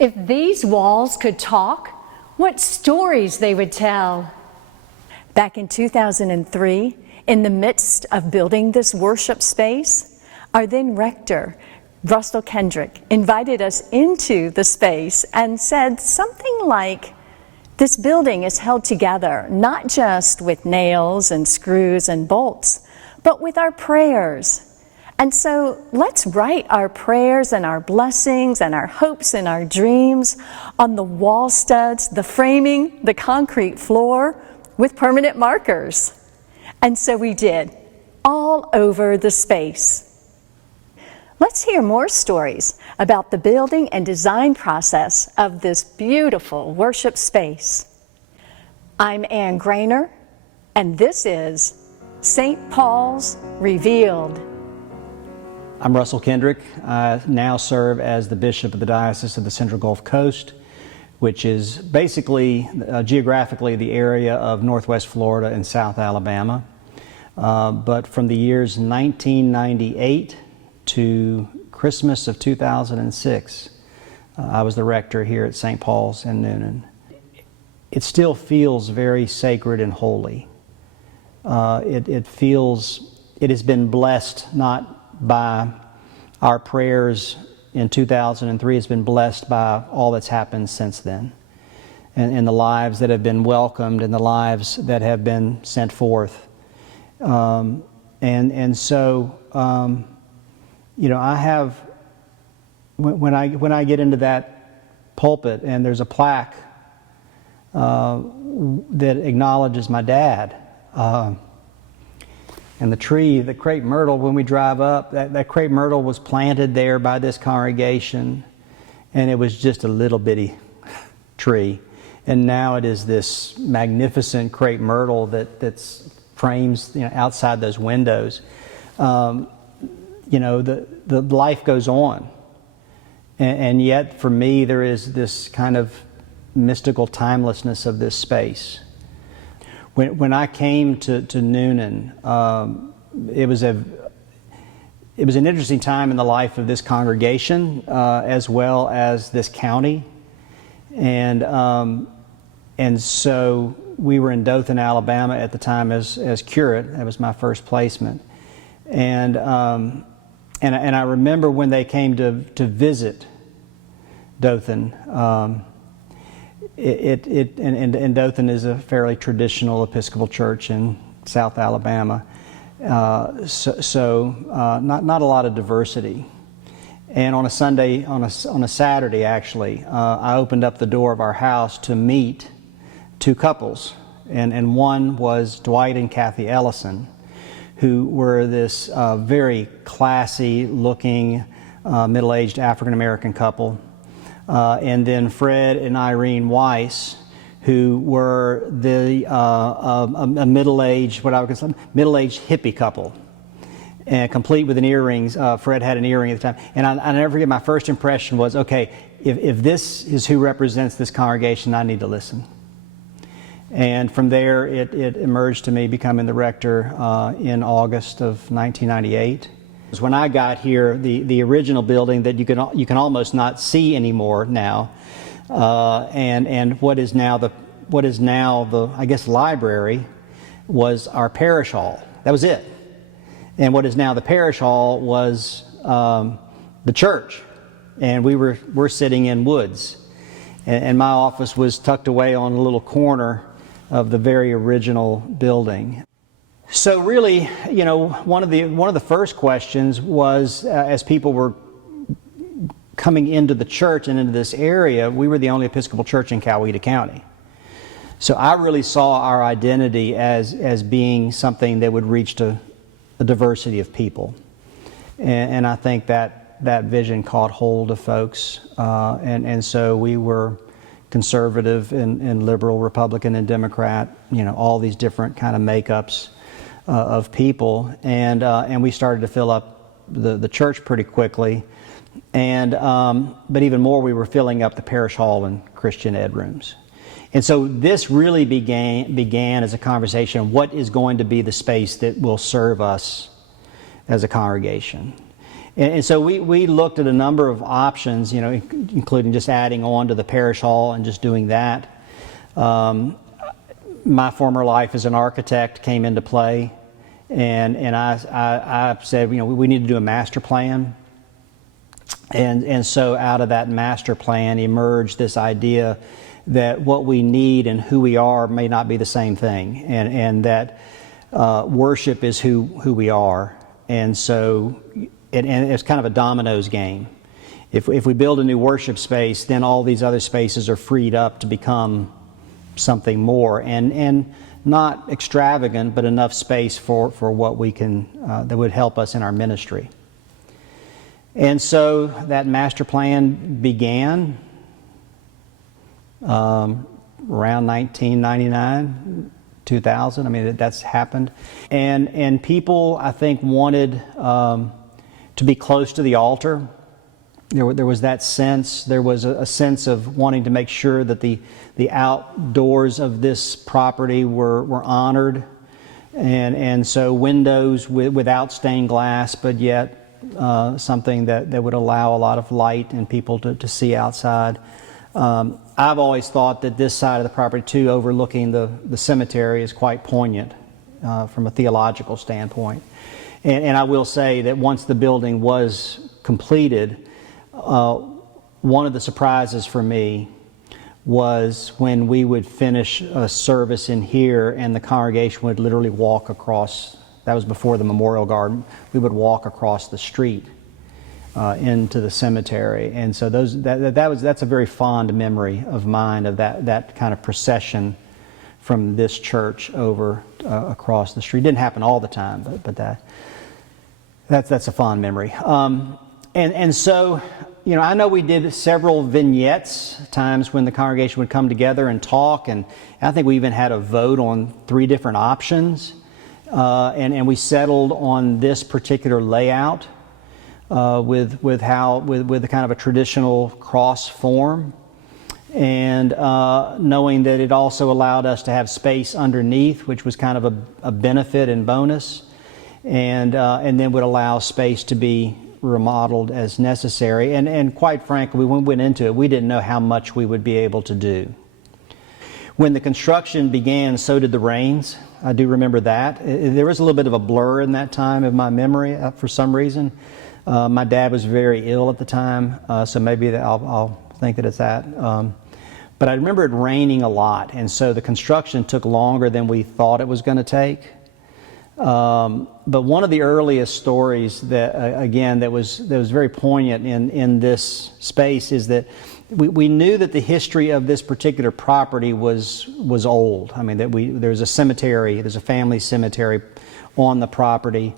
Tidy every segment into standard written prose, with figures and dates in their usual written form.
If these walls could talk, what stories they would tell. Back in 2003, in the midst of building this worship space, our then rector, Russell Kendrick, invited us into the space and said something like, "This building is held together not just with nails and screws and bolts, but with our prayers. And so let's write our prayers and our blessings and our hopes and our dreams on the wall studs, the framing, the concrete floor with permanent markers." And so we did, all over the space. Let's hear more stories about the building and design process of this beautiful worship space. I'm Ann Grainer, and this is St. Paul's Revealed. I'm Russell Kendrick. I now serve as the Bishop of the Diocese of the Central Gulf Coast, which is basically, geographically, the area of Northwest Florida and South Alabama. But from the years 1998 to Christmas of 2006, I was the rector here at St. Paul's in Newnan. It still feels very sacred and holy. It has been blessed not by our prayers in 2003, it's been blessed by all that's happened since then, and the lives that have been welcomed and the lives that have been sent forth. I have, when I get into that pulpit and there's a plaque that acknowledges my dad, and the tree, the crepe myrtle, when we drive up, that crepe myrtle was planted there by this congregation, and it was just a little bitty tree. And now it is this magnificent crepe myrtle that's frames outside those windows. The life goes on. And yet, for me, there is this kind of mystical timelessness of this space. When I came to Newnan, it was an interesting time in the life of this congregation, as well as this county, and so we were in Dothan, Alabama at the time as curate. That was my first placement, and I remember when they came to visit Dothan. And Dothan is a fairly traditional Episcopal church in South Alabama, so not a lot of diversity. And on a Saturday actually, I opened up the door of our house to meet two couples, and one was Dwight and Kathy Ellison, who were this very classy-looking middle-aged African-American couple. And then Fred and Irene Weiss, who were a middle-aged, what I would consider middle-aged hippie couple, and complete with an earrings. Fred had an earring at the time, and I never forget. My first impression was, okay, if this is who represents this congregation, I need to listen. And from there, it emerged to me becoming the rector in August of 1998. When I got here, the original building that you can almost not see anymore now, and what is now the I guess library, was our parish hall. That was it. And what is now the parish hall was the church, and we're sitting in woods, and my office was tucked away on a little corner of the very original building. So really, one of the first questions was, as people were coming into the church and into this area, we were the only Episcopal church in Coweta County. So I really saw our identity as being something that would reach to a diversity of people. And I think that vision caught hold of folks. And so we were conservative and liberal, Republican and Democrat, all these different kind of makeups of people, and we started to fill up the church pretty quickly, and but even more, we were filling up the parish hall and Christian ed rooms. And so this really began as a conversation: what is going to be the space that will serve us as a congregation? And so we looked at a number of options, including just adding on to the parish hall and just doing that. My former life as an architect came into play, and I said, we need to do a master plan. And so out of that master plan emerged this idea that what we need and who we are may not be the same thing, and that worship is who we are. And so and it's kind of a dominoes game. If we build a new worship space, then all these other spaces are freed up to become something more, and not extravagant, but enough space for what we can that would help us in our ministry. And so that master plan began around 1999, 2000. I mean, that's happened, and people, I think, wanted to be close to the altar. There was that sense. There was a sense of wanting to make sure that the outdoors of this property were honored, and so windows without stained glass, but yet something that would allow a lot of light and people to see outside. I've always thought that this side of the property, too, overlooking the cemetery, is quite poignant from a theological standpoint. And I will say that once the building was completed, one of the surprises for me was when we would finish a service in here and the congregation would literally walk across. That was before the memorial garden. We would walk across the street into the cemetery, and so that's a very fond memory of mine, of that kind of procession from this church over across the street. It didn't happen all the time, but that's a fond memory. And so, I know we did several vignettes, times when the congregation would come together and talk, and I think we even had a vote on 3 different options, and we settled on this particular layout with the kind of a traditional cross form, and knowing that it also allowed us to have space underneath, which was kind of a benefit and bonus, and then would allow space to be remodeled as necessary. And quite frankly, when we went into it, we didn't know how much we would be able to do. When the construction began, so did the rains. I do remember that. There was a little bit of a blur in that time of my memory for some reason. My dad was very ill at the time, so maybe I'll think that it's that. But I remember it raining a lot, and so the construction took longer than we thought it was going to take. But one of the earliest stories that was very poignant in this space is that we knew that the history of this particular property was old. I mean, there's a cemetery, there's a family cemetery on the property,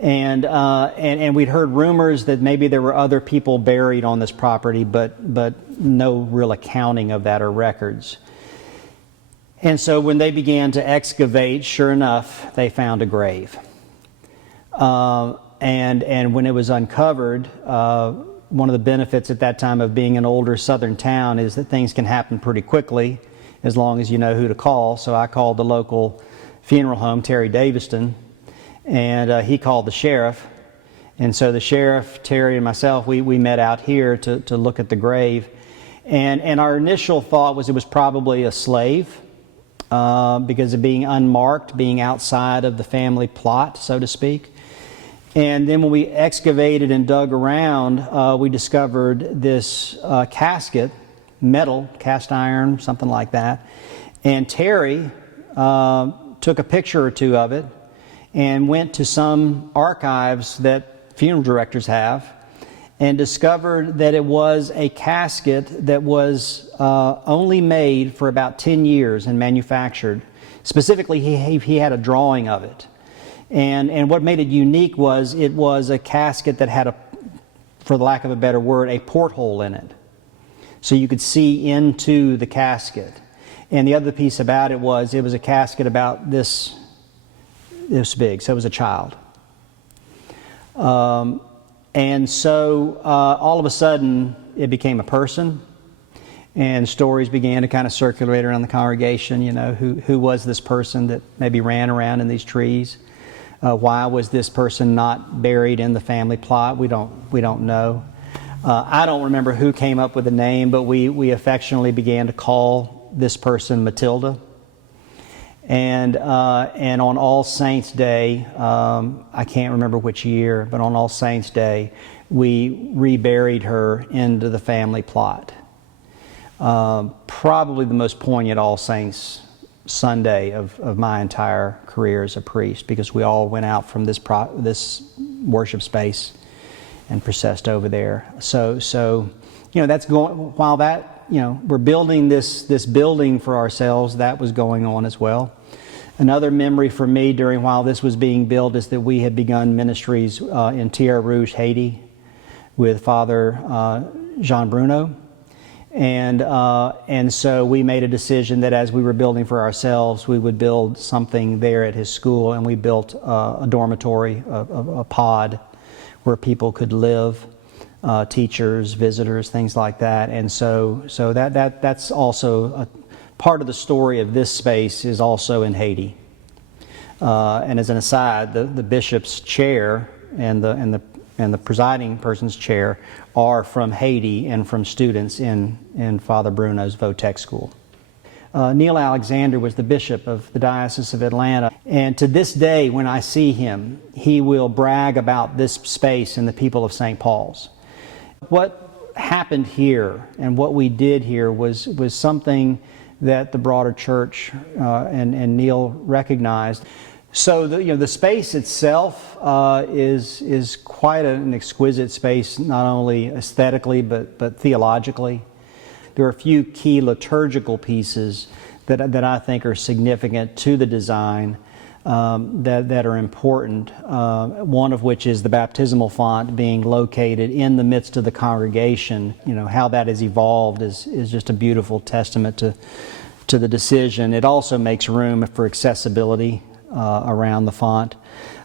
and we'd heard rumors that maybe there were other people buried on this property, but no real accounting of that or records. And so when they began to excavate, sure enough, they found a grave. And when it was uncovered, one of the benefits at that time of being an older southern town is that things can happen pretty quickly as long as you know who to call. So I called the local funeral home, Terry Daviston, and he called the sheriff. And so the sheriff, Terry, and myself, we met out here to look at the grave. And our initial thought was it was probably a slave, because of being unmarked, being outside of the family plot, so to speak. And then when we excavated and dug around, we discovered this casket, metal, cast iron, something like that. And Terry took a picture or 2 of it and went to some archives that funeral directors have and discovered that it was a casket that was only made for about 10 years and manufactured. Specifically, he had a drawing of it. And what made it unique was it was a casket that had, for the lack of a better word, a porthole in it. So you could see into the casket. And the other piece about it was a casket about this big, so it was a child. And so all of a sudden it became a person, and stories began to kind of circulate around the congregation, who was this person that maybe ran around in these trees. Why was this person not buried in the family plot? We don't know. I don't remember who came up with the name, but we affectionately began to call this person Matilda. And on All Saints Day, I can't remember which year, but on All Saints Day, we reburied her into the family plot. Probably the most poignant All Saints Sunday of my entire career as a priest, because we all went out from this worship space and processed over there. So that's going, while that, we're building this building for ourselves, that was going on as well. Another memory for me while this was being built is that we had begun ministries in Tierra Rouge, Haiti, with Father Jean Bruno. And so we made a decision that as we were building for ourselves, we would build something there at his school, and we built a dormitory, a pod where people could live, teachers, visitors, things like that. And so that's also a part of the story of this space is also in Haiti. And as an aside, the bishop's chair and the presiding person's chair are from Haiti and from students in Father Bruno's Votech school. Neil Alexander was the bishop of the Diocese of Atlanta, and to this day when I see him, he will brag about this space and the people of St. Paul's. What happened here and what we did here was something that the broader church and Neil recognized. So the space itself is quite an exquisite space, not only aesthetically but theologically. There are a few key liturgical pieces that I think are significant to the design that are important. One of which is the baptismal font being located in the midst of the congregation. How that has evolved is just a beautiful testament to the decision. It also makes room for accessibility around the font.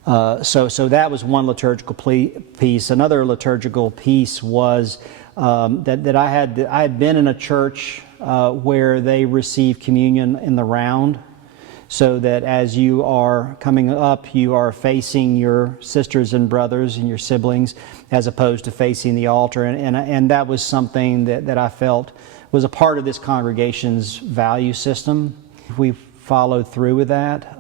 So that was one liturgical piece. Another liturgical piece was that I had been in a church where they receive communion in the round, so that as you are coming up, you are facing your sisters and brothers and your siblings, as opposed to facing the altar. And that was something that I felt was a part of this congregation's value system. We followed through with that.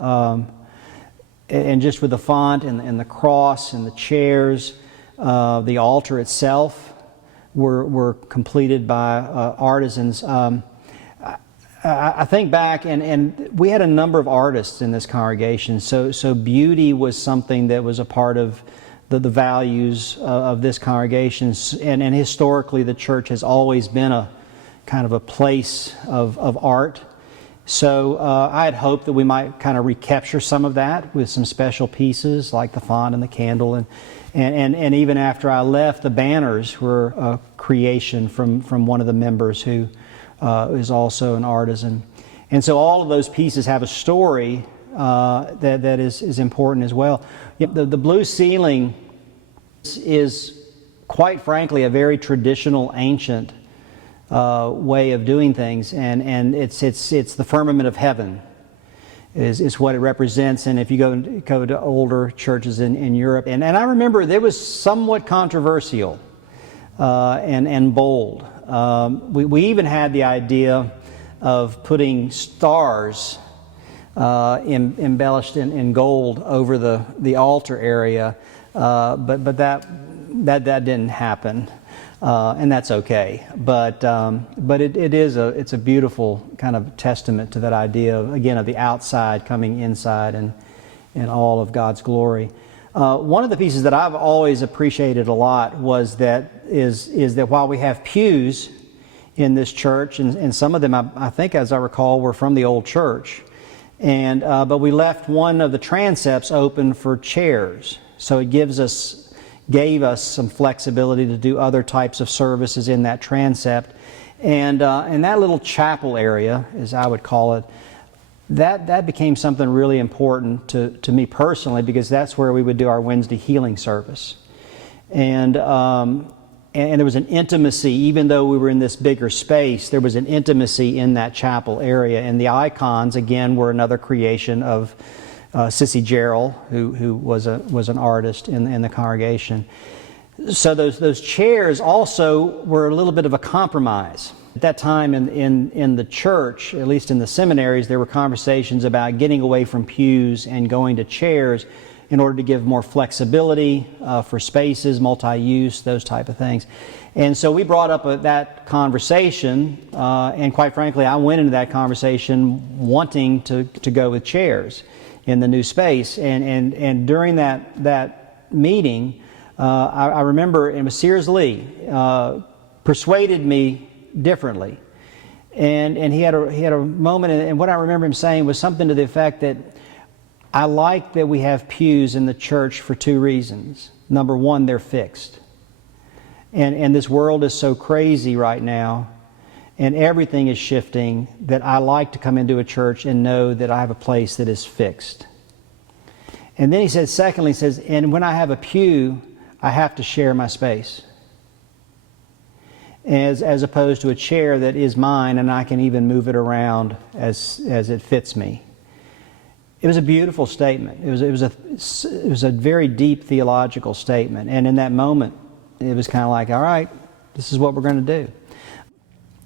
And just with the font and the cross and the chairs, the altar itself were completed by artisans. I think back, and we had a number of artists in this congregation, so beauty was something that was a part of the values of this congregation, and historically the church has always been a kind of a place of art. So I had hoped that we might kind of recapture some of that with some special pieces like the font and the candle, and even after I left, the banners were a creation from one of the members who is also an artisan. And so all of those pieces have a story that is important as well. The blue ceiling is quite frankly a very traditional, ancient way of doing things, and it's the firmament of heaven is what it represents. And if you go to older churches in Europe, and I remember it was somewhat controversial and bold. We even had the idea of putting stars embellished in gold over the altar area, but that didn't happen. And that's okay, but it's a beautiful kind of testament to that idea of the outside coming inside and all of God's glory. One of the pieces that I've always appreciated a lot was that while we have pews in this church, and some of them I think, as I recall, were from the old church, but we left one of the transepts open for chairs, so it gave us some flexibility to do other types of services in that transept. And that little chapel area, as I would call it, that became something really important to me personally, because that's where we would do our Wednesday healing service. And there was an intimacy, even though we were in this bigger space, there was an intimacy in that chapel area. And the icons, again, were another creation of Sissy Gerald, who was an artist in the congregation. So those chairs also were a little bit of a compromise. At that time in the church, at least in the seminaries, there were conversations about getting away from pews and going to chairs in order to give more flexibility for spaces, multi-use, those type of things. And so we brought up that conversation, and quite frankly, I went into that conversation wanting to go with chairs in the new space. And during that meeting, I remember it was Sears Lee persuaded me differently, and he had a moment, and what I remember him saying was something to the effect that I like that we have pews in the church for two reasons. Number one, they're fixed, and this world is so crazy right now, and everything is shifting, that I like to come into a church and know that I have a place that is fixed. And then he says, secondly, he says, and when I have a pew, I have to share my space. As opposed to a chair that is mine and I can even move it around as it fits me. It was a beautiful statement. It was a very deep theological statement. And in that moment, it was kind of like, all right, this is what we're going to do.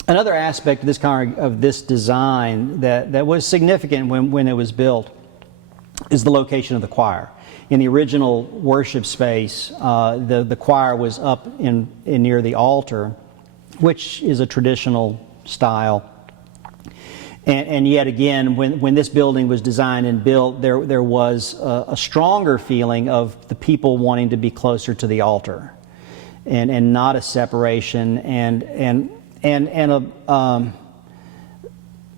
Another aspect of this design that was significant when it was built is the location of the choir. In the original worship space, the choir was up in near the altar, which is a traditional style. And yet again, when this building was designed and built, there was a stronger feeling of the people wanting to be closer to the altar, and not a separation, and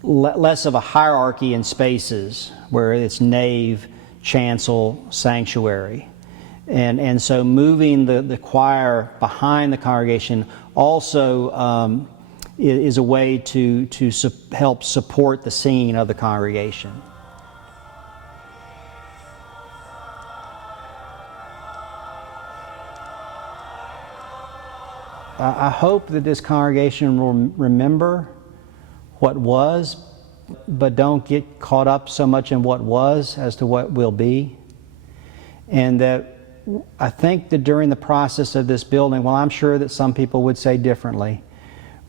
less of a hierarchy in spaces where it's nave, chancel, sanctuary. And so moving the choir behind the congregation also is a way to help support the singing of the congregation. I hope that this congregation will remember what was, but don't get caught up so much in what was as to what will be. And that I think that during the process of this building, while I'm sure that some people would say differently,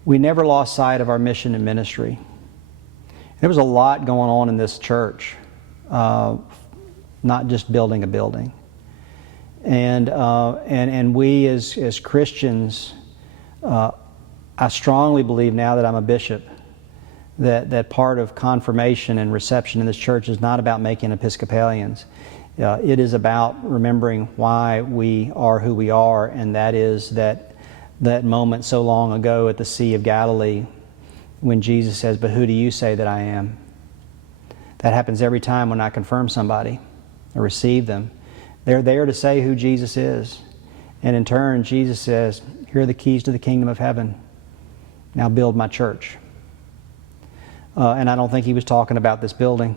we never lost sight of our mission and ministry. There was a lot going on in this church, not just building a building. And we as Christians, I strongly believe now that I'm a bishop, that part of confirmation and reception in this church is not about making Episcopalians. It is about remembering why we are who we are, and that is that moment so long ago at the Sea of Galilee when Jesus says, "But who do you say that I am?" That happens every time when I confirm somebody or receive them. They're there to say who Jesus is. And in turn, Jesus says, "Here are the keys to the kingdom of heaven. Now build my church." And I don't think he was talking about this building,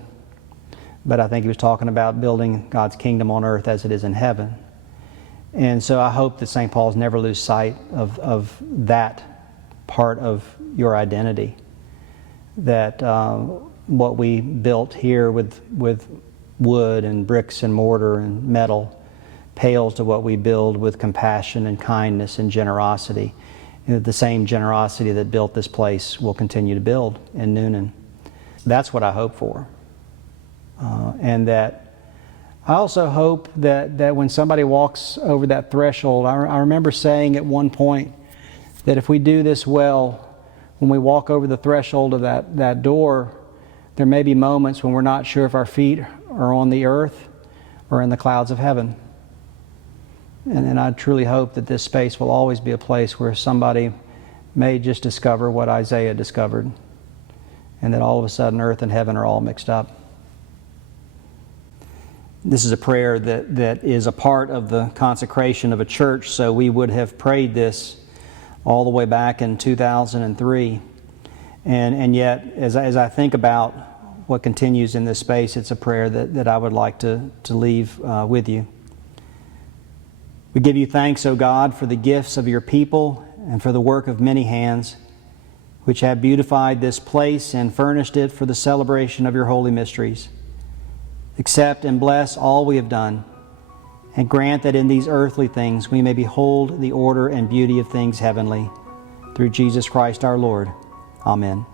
but I think he was talking about building God's kingdom on earth as it is in heaven. And so I hope that St. Paul's never lose sight of that part of your identity, that what we built here with wood and bricks and mortar and metal pales to what we build with compassion and kindness and generosity. The same generosity that built this place will continue to build in Noonan. That's what I hope for. And that I also hope that when somebody walks over that threshold, I remember saying at one point that if we do this well, when we walk over the threshold of that door, there may be moments when we're not sure if our feet are on the earth or in the clouds of heaven. And I truly hope that this space will always be a place where somebody may just discover what Isaiah discovered, and that all of a sudden earth and heaven are all mixed up. This is a prayer that is a part of the consecration of a church, so we would have prayed this all the way back in 2003. And yet, as I think about what continues in this space, it's a prayer that I would like to leave with you. We give you thanks, O God, for the gifts of your people and for the work of many hands, which have beautified this place and furnished it for the celebration of your holy mysteries. accept and bless all we have done, and grant that in these earthly things we may behold the order and beauty of things heavenly. Through Jesus Christ our Lord. Amen.